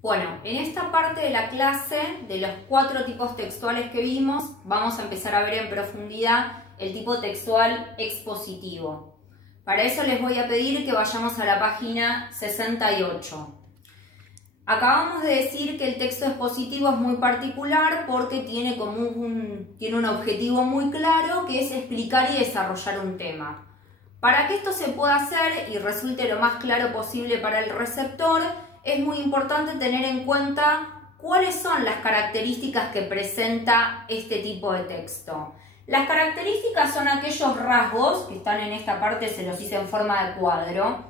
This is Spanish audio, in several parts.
Bueno, en esta parte de la clase, de los 4 tipos textuales que vimos, vamos a empezar a ver en profundidad el tipo textual expositivo. Para eso les voy a pedir que vayamos a la página 68. Acabamos de decir que el texto expositivo es muy particular porque tiene un objetivo muy claro, que es explicar y desarrollar un tema. Para que esto se pueda hacer y resulte lo más claro posible para el receptor, es muy importante tener en cuenta cuáles son las características que presenta este tipo de texto. Las características son aquellos rasgos que están en esta parte, se los hice en forma de cuadro.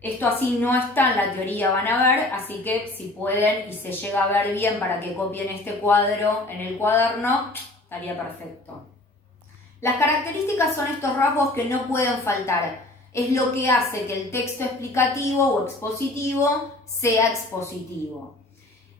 Esto así no está en la teoría, van a ver, así que si pueden y se llega a ver bien para que copien este cuadro en el cuaderno, estaría perfecto. Las características son estos rasgos que no pueden faltar. Es lo que hace que el texto explicativo o expositivo sea expositivo.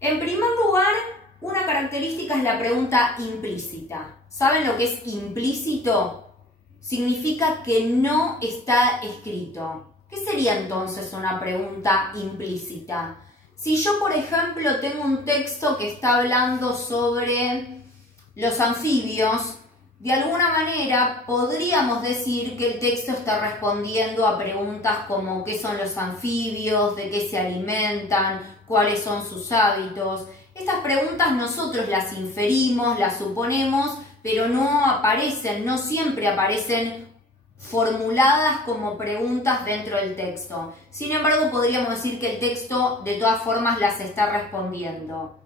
En primer lugar, una característica es la pregunta implícita. ¿Saben lo que es implícito? Significa que no está escrito. ¿Qué sería entonces una pregunta implícita? Si yo, por ejemplo, tengo un texto que está hablando sobre los anfibios, de alguna manera podríamos decir que el texto está respondiendo a preguntas como ¿qué son los anfibios? ¿De qué se alimentan? ¿Cuáles son sus hábitos? Estas preguntas nosotros las inferimos, las suponemos, pero no aparecen, no siempre aparecen formuladas como preguntas dentro del texto. Sin embargo, podríamos decir que el texto de todas formas las está respondiendo.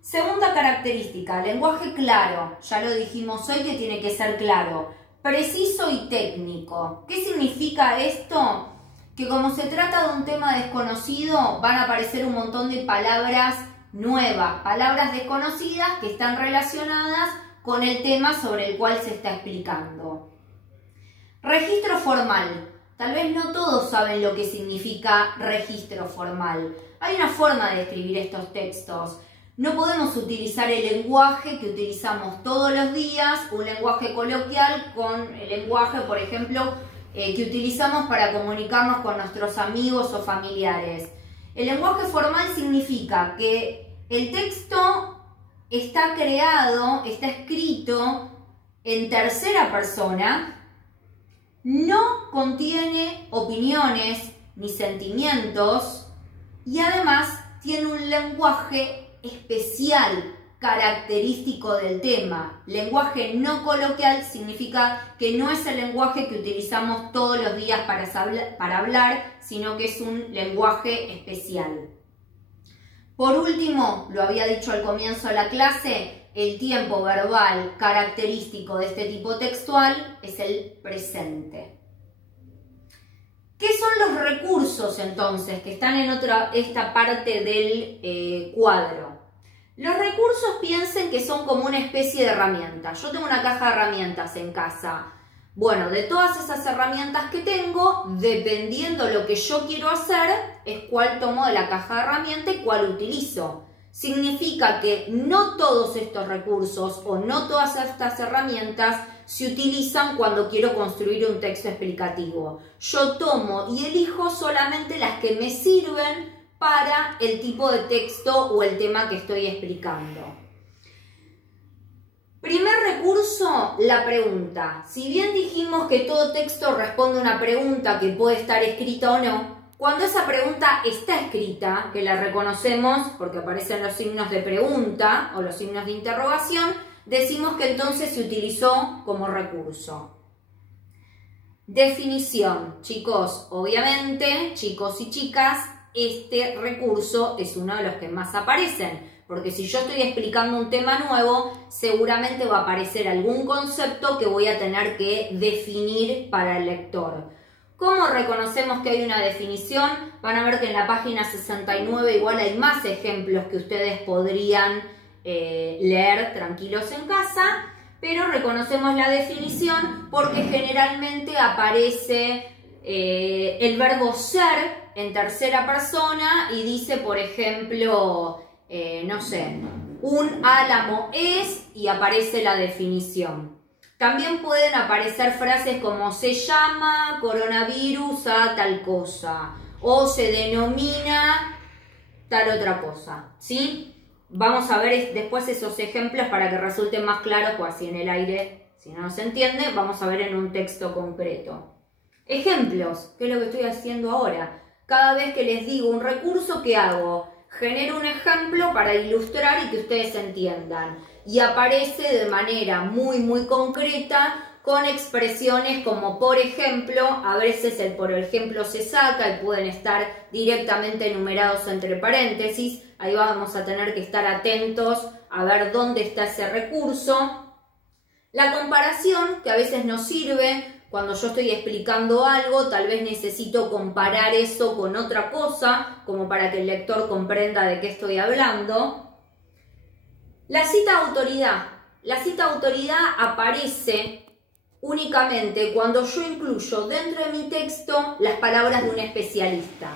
Segunda característica, lenguaje claro. Ya lo dijimos hoy que tiene que ser claro, preciso y técnico. ¿Qué significa esto? Que como se trata de un tema desconocido, van a aparecer un montón de palabras nuevas, palabras desconocidas que están relacionadas con el tema sobre el cual se está explicando. Registro formal. Tal vez no todos saben lo que significa registro formal. Hay una forma de escribir estos textos. No podemos utilizar el lenguaje que utilizamos todos los días, un lenguaje coloquial, con el lenguaje, por ejemplo, que utilizamos para comunicarnos con nuestros amigos o familiares. El lenguaje formal significa que el texto está creado, está escrito en tercera persona, no contiene opiniones ni sentimientos y además tiene un lenguaje especial, característico del tema. Lenguaje no coloquial significa que no es el lenguaje que utilizamos todos los días para hablar, sino que es un lenguaje especial. Por último, lo había dicho al comienzo de la clase, el tiempo verbal característico de este tipo textual es el presente. ¿Qué son los recursos entonces que están en esta parte del cuadro? Los recursos piensen que son como una especie de herramientas. Yo tengo una caja de herramientas en casa. Bueno, de todas esas herramientas que tengo, dependiendo lo que yo quiero hacer, es cuál tomo de la caja de herramientas y cuál utilizo. Significa que no todos estos recursos o no todas estas herramientas se utilizan cuando quiero construir un texto explicativo. Yo tomo y elijo solamente las que me sirven para el tipo de texto o el tema que estoy explicando. Primer recurso, la pregunta. Si bien dijimos que todo texto responde a una pregunta que puede estar escrita o no, cuando esa pregunta está escrita, que la reconocemos porque aparecen los signos de pregunta o los signos de interrogación, decimos que entonces se utilizó como recurso. Definición. Chicos, obviamente, chicos y chicas, este recurso es uno de los que más aparecen, porque si yo estoy explicando un tema nuevo, seguramente va a aparecer algún concepto que voy a tener que definir para el lector. ¿Cómo reconocemos que hay una definición? Van a ver que en la página 69 igual hay más ejemplos que ustedes podrían leer tranquilos en casa, pero reconocemos la definición porque generalmente aparece el verbo ser en tercera persona y dice, por ejemplo, no sé, un álamo es y aparece la definición. También pueden aparecer frases como se llama coronavirus a tal cosa o se denomina tal otra cosa, ¿sí? Vamos a ver después esos ejemplos para que resulten más claros, pues así en el aire, si no se entiende, vamos a ver en un texto concreto. Ejemplos, ¿qué es lo que estoy haciendo ahora? Cada vez que les digo un recurso, ¿qué hago? Genero un ejemplo para ilustrar y que ustedes entiendan. Y aparece de manera muy concreta con expresiones como por ejemplo, a veces el por ejemplo se saca y pueden estar directamente enumerados entre paréntesis. Ahí vamos a tener que estar atentos a ver dónde está ese recurso. La comparación, que a veces nos sirve cuando yo estoy explicando algo, tal vez necesito comparar eso con otra cosa, como para que el lector comprenda de qué estoy hablando. La cita autoridad. La cita autoridad aparece únicamente cuando yo incluyo dentro de mi texto las palabras de un especialista.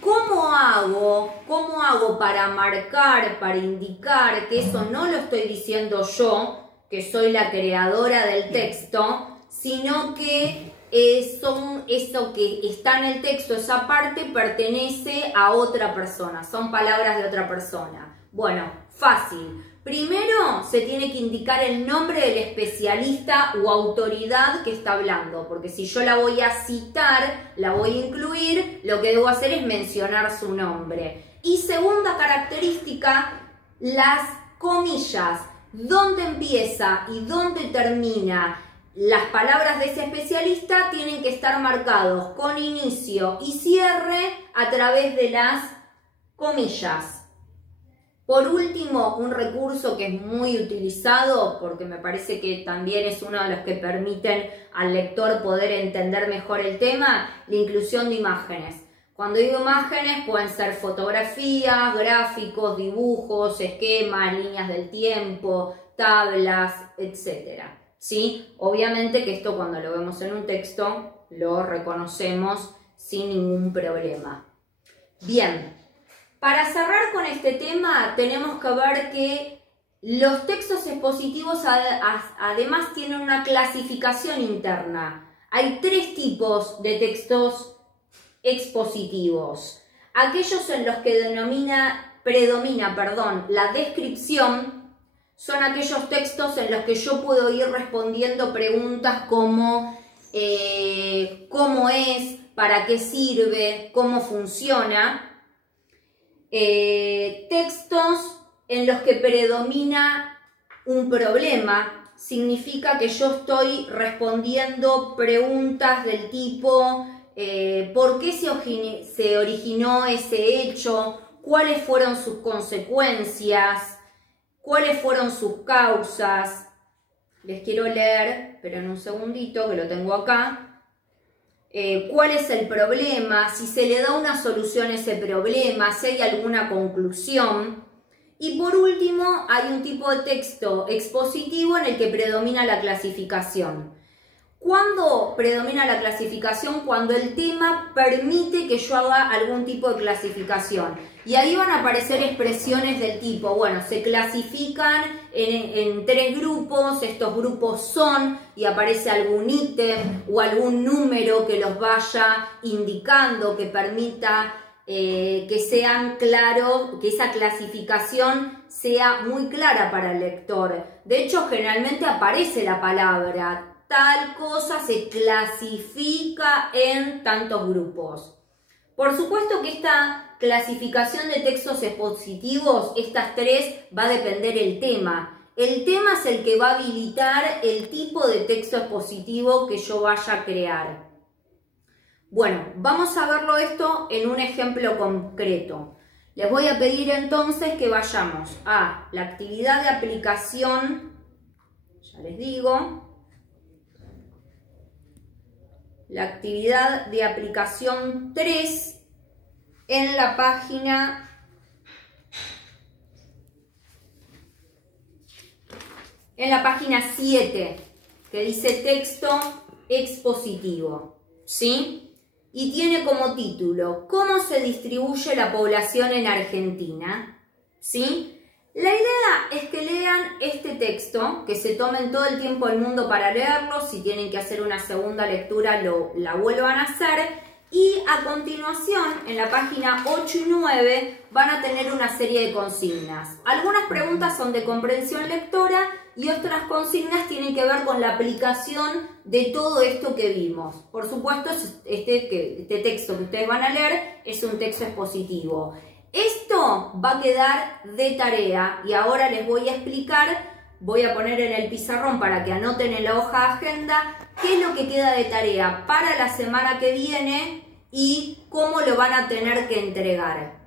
¿Cómo hago para marcar, para indicar que eso no lo estoy diciendo yo, que soy la creadora del texto, sino que eso que está en el texto, esa parte, pertenece a otra persona, son palabras de otra persona? Bueno, fácil. Primero se tiene que indicar el nombre del especialista o autoridad que está hablando, porque si yo la voy a citar, la voy a incluir, lo que debo hacer es mencionar su nombre. Y segunda característica, las comillas. Dónde empieza y dónde termina las palabras de ese especialista tienen que estar marcados con inicio y cierre a través de las comillas. Por último, un recurso que es muy utilizado, porque me parece que también es uno de los que permiten al lector poder entender mejor el tema, la inclusión de imágenes. Cuando digo imágenes, pueden ser fotografías, gráficos, dibujos, esquemas, líneas del tiempo, tablas, etc. ¿Sí? Obviamente que esto cuando lo vemos en un texto lo reconocemos sin ningún problema. Bien. Para cerrar con este tema, tenemos que ver que los textos expositivos además tienen una clasificación interna. Hay tres tipos de textos expositivos. Aquellos en los que predomina la descripción son aquellos textos en los que yo puedo ir respondiendo preguntas como ¿cómo es? ¿Para qué sirve? ¿Cómo funciona? Textos en los que predomina un problema, significa que yo estoy respondiendo preguntas del tipo ¿por qué se originó ese hecho? ¿Cuáles fueron sus consecuencias? ¿Cuáles fueron sus causas? Les quiero leer, pero en un segundito que lo tengo acá. ¿Cuál es el problema? Si se le da una solución a ese problema, si hay alguna conclusión. Y por último, hay un tipo de texto expositivo en el que predomina la clasificación. ¿Cuándo predomina la clasificación? Cuando el tema permite que yo haga algún tipo de clasificación. Y ahí van a aparecer expresiones del tipo, bueno, se clasifican en tres grupos, estos grupos son, y aparece algún ítem o algún número que los vaya indicando, que permita que sean claros, que esa clasificación sea muy clara para el lector. De hecho, generalmente aparece la palabra tal cosa se clasifica en tantos grupos. Por supuesto que esta clasificación de textos expositivos, estas tres, va a depender del tema. El tema es el que va a habilitar el tipo de texto expositivo que yo vaya a crear. Bueno, vamos a verlo esto en un ejemplo concreto. Les voy a pedir entonces que vayamos a la actividad de aplicación, ya les digo, la actividad de aplicación 3 en la página 7, que dice texto expositivo, ¿sí? Y tiene como título ¿Cómo se distribuye la población en Argentina? ¿Sí? La idea es que lean este texto, que se tomen todo el tiempo del mundo para leerlo, si tienen que hacer una segunda lectura la vuelvan a hacer, Y a continuación, en la página 8 y 9, van a tener una serie de consignas. Algunas preguntas son de comprensión lectora y otras consignas tienen que ver con la aplicación de todo esto que vimos. Por supuesto, este texto que ustedes van a leer es un texto expositivo. Esto va a quedar de tarea y ahora les voy a explicar, voy a poner en el pizarrón para que anoten en la hoja de agenda qué es lo que queda de tarea para la semana que viene y cómo lo van a tener que entregar.